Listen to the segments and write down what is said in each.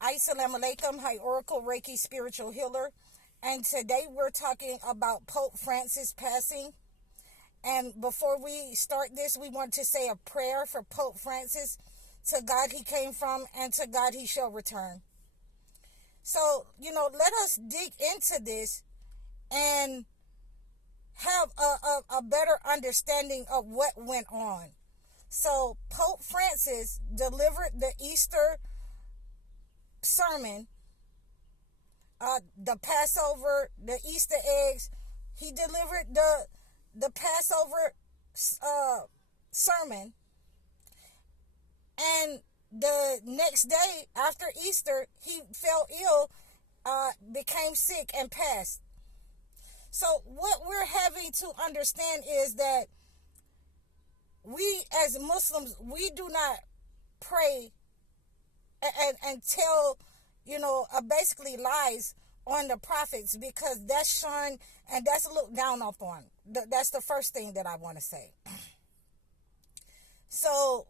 Assalamu alaikum. Hi, Oracle Reiki Spiritual Healer. And today we're talking about Pope Francis passing. And before we start this, we want to say a prayer for Pope Francis. To God he came from, and to God he shall return. So, let us dig into this and have a better understanding of what went on. So, Pope Francis delivered the Easter sermon, the Passover, the Easter eggs. He delivered the Passover sermon, and the next day after Easter, he fell ill, became sick, and passed. So what we're having to understand is that we as Muslims, we do not pray and tell, basically lies on the prophets, because that's shunned and that's looked down upon. That's the first thing that I want to say. So,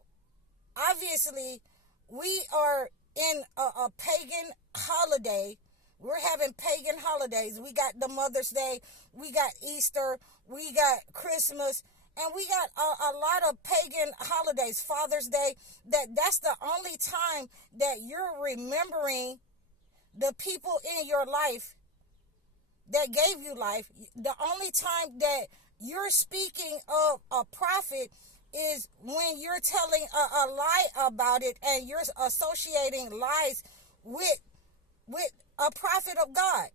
obviously, we are in a pagan holiday. We're having pagan holidays. We got the Mother's Day, we got Easter, we got Christmas, and we got a lot of pagan holidays. Father's Day. That's the only time that you're remembering the people in your life that gave you life. The only time that you're speaking of a prophet is when you're telling a lie about it, and you're associating lies with a prophet of God.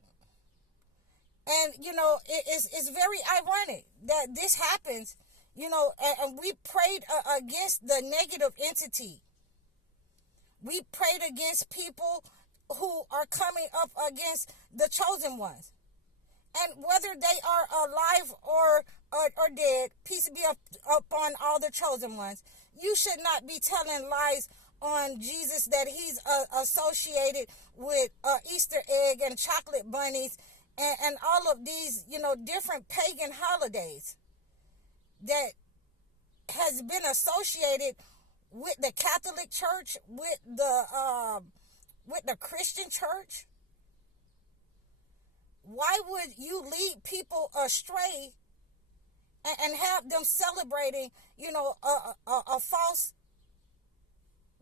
And, it's very ironic that this happens, and we prayed against the negative entity. We prayed against people who are coming up against the chosen ones. And whether they are alive or dead, peace be upon all the chosen ones. You should not be telling lies on Jesus, that he's associated with Easter egg and chocolate bunnies and all of these, different pagan holidays that has been associated with the Catholic Church, with the Christian Church. Why would you lead people astray and have them celebrating, a false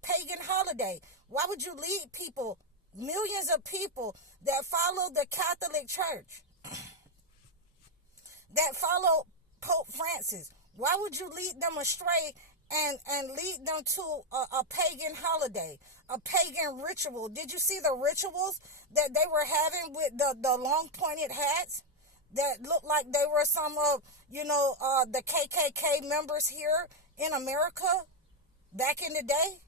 pagan holiday? Why would you lead people, millions of people that follow the Catholic Church, that follow Pope Francis? Why would you lead them astray and lead them to a pagan holiday, a pagan ritual? Did you see the rituals that they were having with the long pointed hats that looked like they were some of, the KKK members here in America back in the day?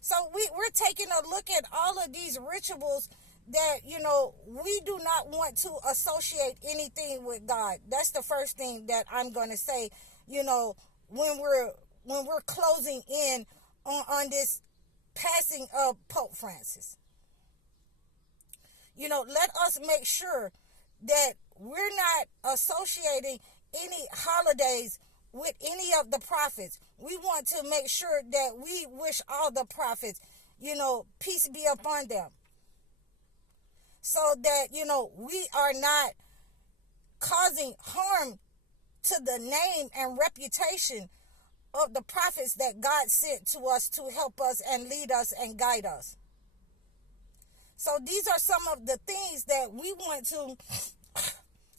So we're taking a look at all of these rituals that, we do not want to associate anything with God. That's the first thing that I'm going to say, when we're closing in on this passing of Pope Francis. Let us make sure that we're not associating any holidays with any of the prophets. We want to make sure that we wish all the prophets, peace be upon them. So that, we are not causing harm to the name and reputation of the prophets that God sent to us to help us and lead us and guide us. So these are some of the things that we want to,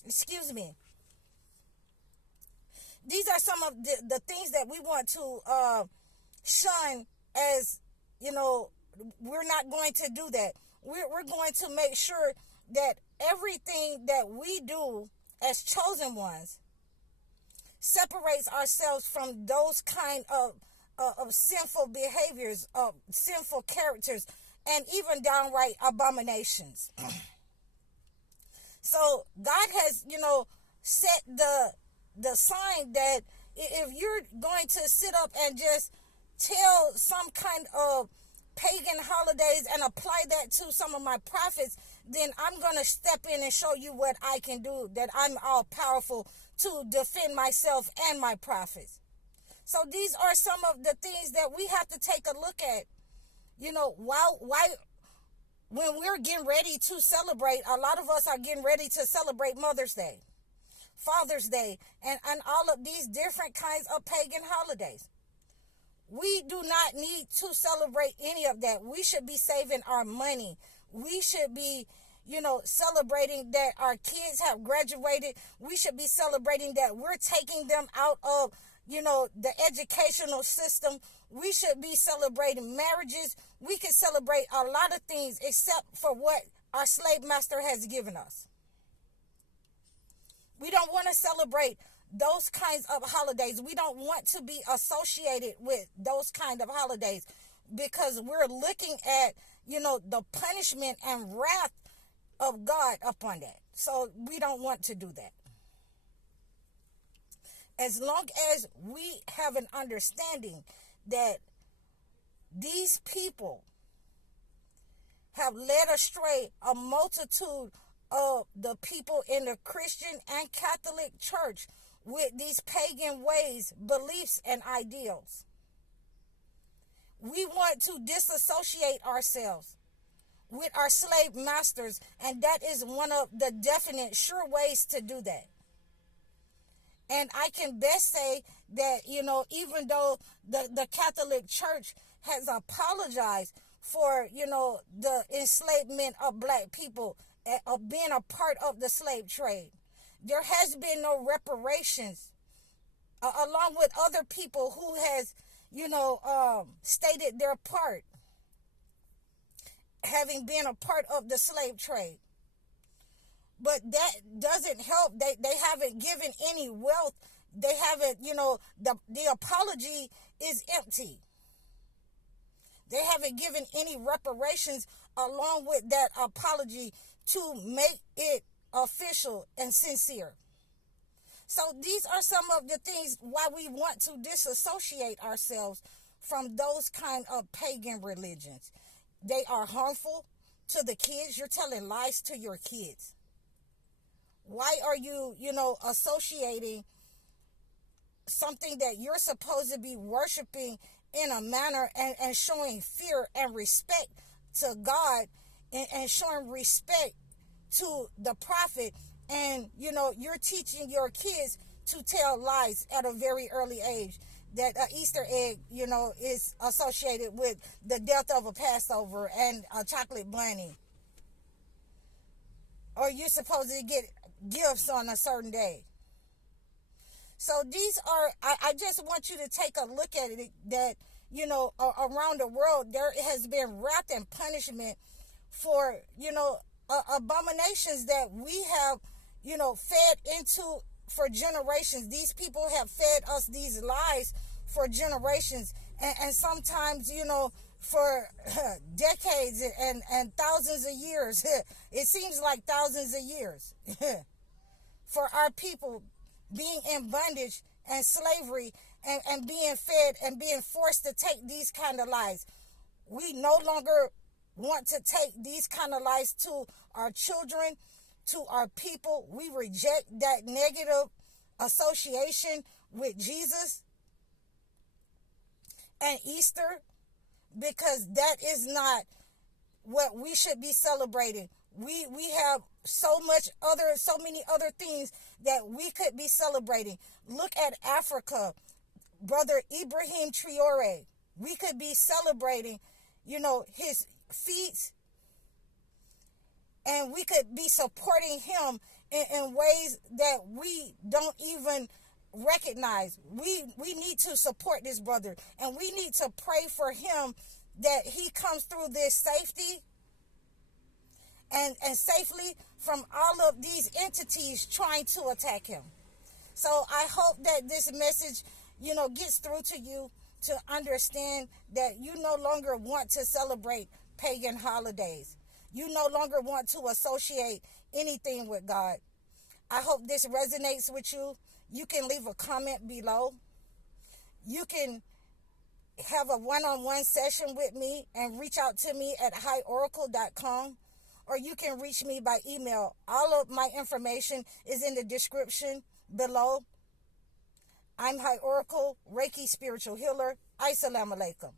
excuse me. These are some of the things that we want to shun as, we're not going to do that. We're going to make sure that everything that we do as chosen ones separates ourselves from those kind of sinful behaviors, of sinful characters, and even downright abominations. So God has, set the sign that if you're going to sit up and just tell some kind of pagan holidays and apply that to some of my prophets, then I'm going to step in and show you what I can do, that I'm all powerful to defend myself and my prophets. So these are some of the things that we have to take a look at. Why when we're getting ready to celebrate, a lot of us are getting ready to celebrate Mother's Day, Father's Day, and all of these different kinds of pagan holidays. We do not need to celebrate any of that. We should be saving our money. We should be, celebrating that our kids have graduated. We should be celebrating that we're taking them out of, the educational system. We should be celebrating marriages. We can celebrate a lot of things except for what our slave master has given us. We don't want to celebrate those kinds of holidays. We don't want to be associated with those kind of holidays because we're looking at, the punishment and wrath of God upon that. So we don't want to do that. As long as we have an understanding that these people have led astray a multitude of the people in the Christian and Catholic Church with these pagan ways, beliefs, and ideals. We want to disassociate ourselves with our slave masters, and that is one of the definite, sure ways to do that. And I can best say that, even though the Catholic Church has apologized for, the enslavement of black people, of being a part of the slave trade, there has been no reparations, along with other people who has, stated their part, having been a part of the slave trade. But that doesn't help. They haven't given any wealth. They haven't, the apology is empty. They haven't given any reparations along with that apology to make it official and sincere. So these are some of the things why we want to disassociate ourselves from those kind of pagan religions. They are harmful to the kids. You're telling lies to your kids. Why are you, associating something that you're supposed to be worshiping in a manner and showing fear and respect to God and showing respect to the prophet, and you're teaching your kids to tell lies at a very early age, that an Easter egg is associated with the death of a Passover and a chocolate bunny, or you're supposed to get gifts on a certain day. So these are, I just want you to take a look at it, that around the world there has been wrath and punishment for abominations that we have, fed into for generations. These people have fed us these lies for generations, and sometimes, for decades and thousands of years. It seems like thousands of years for our people being in bondage and slavery and being fed and being forced to take these kind of lies. We no longer want to take these kind of lies to our children, to our people. We reject that negative association with Jesus and Easter, because that is not what we should be celebrating. We have so many other things that we could be celebrating. Look at Africa, Brother Ibrahim Traore. We could be celebrating, his feats, and we could be supporting him in ways that we don't even recognize. We need to support this brother, and we need to pray for him that he comes through this safety and safely from all of these entities trying to attack him. So I hope that this message, gets through to you, to understand that you no longer want to celebrate pagan holidays. You no longer want to associate anything with God. I hope this resonates with you. You can leave a comment below. You can have a one-on-one session with me and reach out to me at highoracle.com, or you can reach me by email. All of my information is in the description below. I'm High Oracle, Reiki Spiritual Healer. Assalamu alaikum.